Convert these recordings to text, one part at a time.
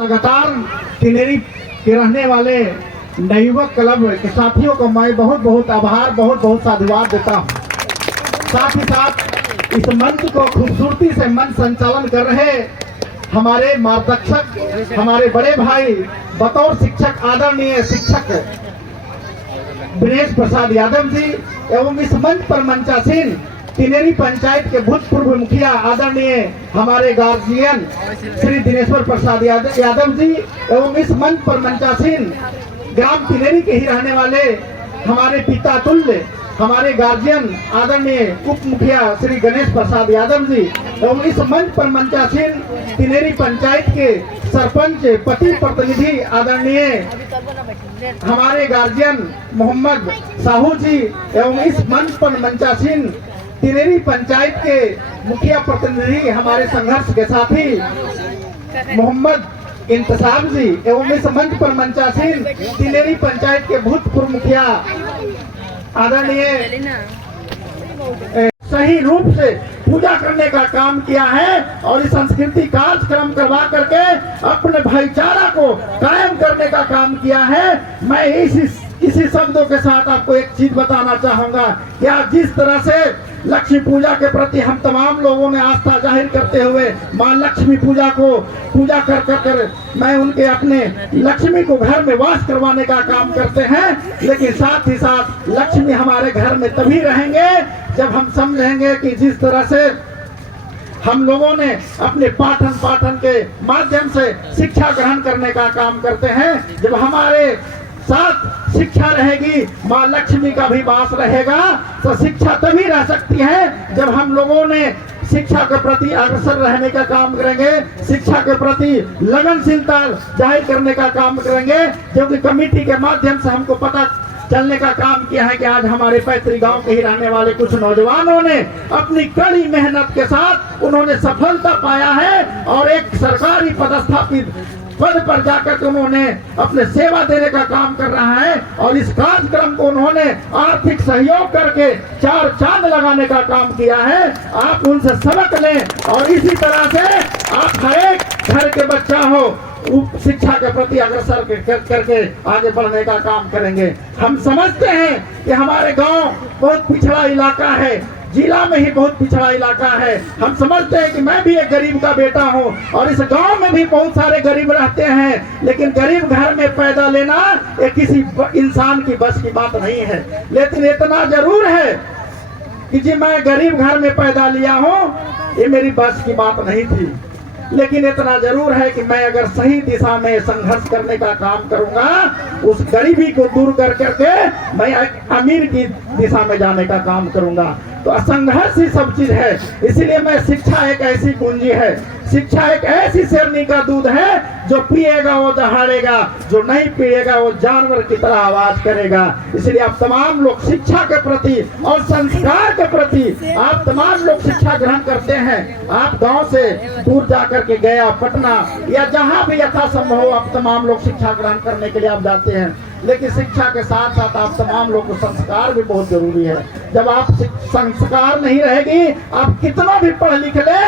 लगातार टिनेरी के रहने वाले नवयुवक क्लब के साथियों को मैं बहुत बहुत आभार, बहुत बहुत साधुवाद देता हूँ। साथ ही साथ इस मंच को खूबसूरती से मंच संचालन कर रहे हमारे मार्गदर्शक, हमारे बड़े भाई, बतौर शिक्षक आदरणीय शिक्षक दिनेश प्रसाद यादव जी एवं इस मंच पर मंचासीन टिनेरी पंचायत के भूतपूर्व मुखिया आदरणीय हमारे गार्जियन श्री दिनेश्वर प्रसाद यादव जी एवं इस मंच पर मंचासीन ग्राम टिनेरी के ही रहने वाले हमारे पिता तुल्य हमारे गार्जियन आदरणीय उप मुखिया श्री गणेश प्रसाद यादव जी एवं इस मंच पर मंचासीन टिनेरी पंचायत के सरपंच पति प्रतिनिधि आदरणीय हमारे गार्जियन मोहम्मद साहू जी एवं इस मंच पर मंचासीन टिनेरी पंचायत के मुखिया प्रतिनिधि हमारे संघर्ष के साथी मोहम्मद इंतसाब जी एवं इस मंच पर मंचासीन टिनेरी पंचायत के भूतपूर्व मुखिया आदरणीय सही रूप से पूजा करने का काम किया है और इस संस्कृति कार्यक्रम करवा करके अपने भाईचारा को कायम करने का काम किया है। मैं इसी शब्दों के साथ आपको एक चीज बताना चाहूंगा कि आज जिस तरह से लक्ष्मी पूजा के प्रति हम तमाम लोगों ने आस्था जाहिर करते हुए मां लक्ष्मी पूजा को पूजा कर मैं उनके अपने लक्ष्मी को घर में वास करवाने का काम करते हैं, लेकिन साथ ही साथ लक्ष्मी हमारे घर में तभी रहेंगे जब हम समझेंगे कि जिस तरह से हम लोगों ने अपने पाठन के माध्यम से शिक्षा ग्रहण करने का काम करते हैं, जब हमारे साथ शिक्षा रहेगी माँ लक्ष्मी का भी वास रहेगा, तो शिक्षा तभी रह सकती है जब हम लोगों ने शिक्षा के प्रति अग्रसर रहने का काम करेंगे, शिक्षा के प्रति लगनशीलता जाहिर करने का काम करेंगे। जो कि कमेटी के माध्यम से हमको पता चलने का काम किया है कि आज हमारे पैतृक गांव के ही रहने वाले कुछ नौजवानों ने अपनी कड़ी मेहनत के साथ उन्होंने सफलता पाया है और एक सरकारी पदस्थापित पद पर जाकर के उन्होंने अपने सेवा देने का काम कर रहा है और इस कार्यक्रम को उन्होंने आर्थिक सहयोग करके 4 चांद लगाने का काम किया है। आप उनसे सबक लें और इसी तरह से आप हर एक घर के बच्चा हो शिक्षा के प्रति अग्रसर करके आगे बढ़ने का काम करेंगे। हम समझते हैं कि हमारे गांव बहुत पिछड़ा इलाका है, जिला में ही बहुत पिछड़ा इलाका है। हम समझते हैं कि मैं भी एक गरीब का बेटा हूं और इस गांव में भी बहुत सारे गरीब रहते हैं, लेकिन गरीब घर में पैदा लेना ये किसी इंसान की बस की बात नहीं है। लेकिन इतना जरूर है कि जी मैं गरीब घर में पैदा लिया हूं, ये मेरी बस की बात नहीं थी, लेकिन इतना जरूर है कि मैं अगर सही दिशा में संघर्ष करने का काम करूंगा, उस गरीबी को दूर कर करके मैं अमीर की दिशा में जाने का काम करूंगा। तो संघर्ष ही सब चीज है। इसीलिए मैं शिक्षा एक ऐसी कुंजी है, शिक्षा एक ऐसी शेरनी का दूध है, जो पिएगा वो दहाड़ेगा, जो नहीं पिएगा वो जानवर की तरह आवाज करेगा। इसलिए आप तमाम लोग शिक्षा के प्रति और संस्कार के प्रति आप तमाम लोग शिक्षा ग्रहण करते हैं। आप गांव से दूर जाकर के गया, पटना या जहां भी यथासंभव हो आप तमाम लोग शिक्षा ग्रहण करने के लिए आप जाते हैं, लेकिन शिक्षा के साथ साथ आप तमाम लोग को संस्कार भी बहुत जरूरी है। जब आप संस्कार नहीं रहेगी, आप कितना भी पढ़ लिख ले,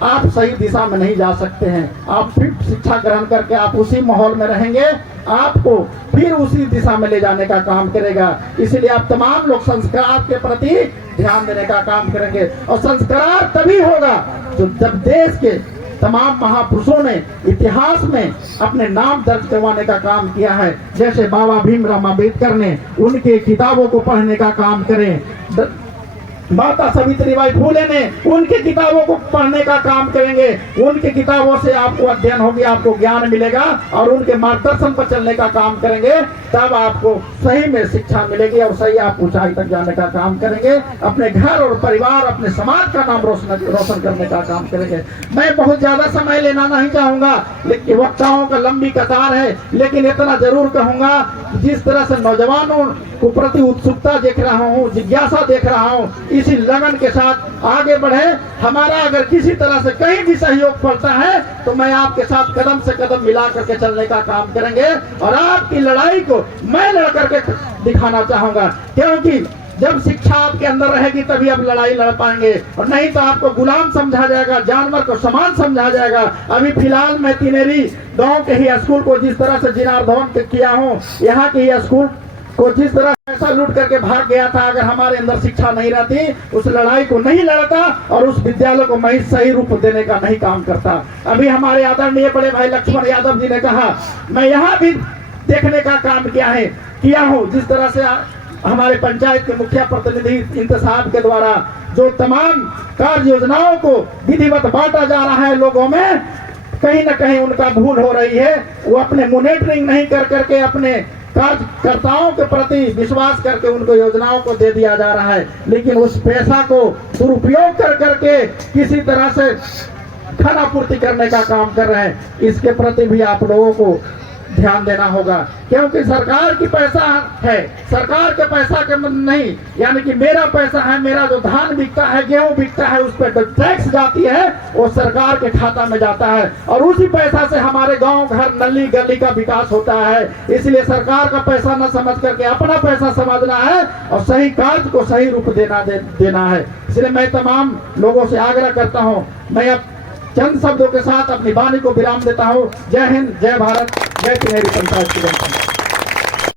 आप सही दिशा में नहीं जा सकते हैं। आप फिर शिक्षा ग्रहण करके आप उसी माहौल में रहेंगे, आपको फिर उसी दिशा में ले जाने का काम करेगा। इसलिए आप तमाम लोग संस्कार के प्रति ध्यान देने का काम करेंगे और संस्कार तभी होगा जब देश के तमाम महापुरुषों ने इतिहास में अपने नाम दर्ज करवाने का काम किया है। जैसे बाबा भीमराव अम्बेडकर ने उनके किताबों को पढ़ने का काम करें, माता सावित्रीबाई फुले ने उनकी किताबों को पढ़ने का काम करेंगे। उनकी किताबों से आपको अध्ययन होगी, आपको ज्ञान मिलेगा और उनके मार्गदर्शन पर चलने का काम करेंगे, तब आपको सही में शिक्षा मिलेगी और सही आप ऊंचाई तक जाने का काम करेंगे। अपने घर और परिवार, अपने समाज का नाम रोशन करने का काम करेंगे। मैं बहुत ज्यादा समय लेना नहीं चाहूंगा, लेकिन वक्ताओं का लंबी कतार है, लेकिन इतना जरूर कहूंगा, जिस तरह से नौजवानों को प्रति उत्सुकता देख रहा हूँ, जिज्ञासा देख रहा हूँ, इसी लगन के साथ आगे बढ़े। हमारा अगर किसी तरह से कहीं भी सहयोग पड़ता है तो मैं आपके साथ कदम से कदम मिला करके चलने का काम करेंगे और आपकी लड़ाई को मैं लड़ करके दिखाना चाहूंगा, क्योंकि जब शिक्षा आपके अंदर रहेगी तभी आप लड़ाई लड़ पाएंगे, और नहीं तो आपको गुलाम समझा जाएगा, जानवर को समान समझा जाएगा। अभी फिलहाल मैं तिनेरी गांव के ही स्कूल को जिस तरह से जीर्णोद्धार किया हूँ, यहाँ के ही स्कूल को जिस तरह पैसा लूट करके भाग गया था, अगर हमारे अंदर शिक्षा नहीं रहती, उस लड़ाई को नहीं लड़ता और उस विद्यालय को मैं सही रूप देने का नहीं काम करता। अभी हमारे आदरणीय बड़े भाई लक्ष्मण यादव जी ने कहा, मैं यहाँ भी देखने का काम किया हूँ, जिस तरह से हमारे पंचायत के मुखिया प्रतिनिधि इंतखाब के द्वारा जो तमाम कार्य योजनाओं को विधिवत बांटा जा रहा है लोगों में, कहीं न कहीं उनका भूल हो रही है। वो अपने मॉनिटरिंग नहीं कर करके अपने कार्यकर्ताओं के प्रति विश्वास करके उनको योजनाओं को दे दिया जा रहा है, लेकिन उस पैसा को दुरुपयोग कर करके किसी तरह से खानापूर्ति करने का काम कर रहे हैं। इसके प्रति भी आप लोगों को ध्यान देना होगा, क्योंकि सरकार की पैसा है, सरकार के पैसा के नहीं, यानी कि मेरा पैसा है, मेरा जो धान बिकता है, गेहूं बिकता है, उस पर टैक्स जाती है, वो सरकार के खाता में जाता है, और उसी पैसा से हमारे गांव घर नली गली का विकास होता है। इसलिए सरकार का पैसा न समझ करके अपना पैसा समझना है और सही कार्य को सही रूप देना है। इसलिए मैं तमाम लोगों से आग्रह करता हूँ, मैं अब चंद शब्दों के साथ अपनी वाणी को विराम देता हूँ। जय हिंद, जय भारत, जय तिनेरी पंचायत की जनता।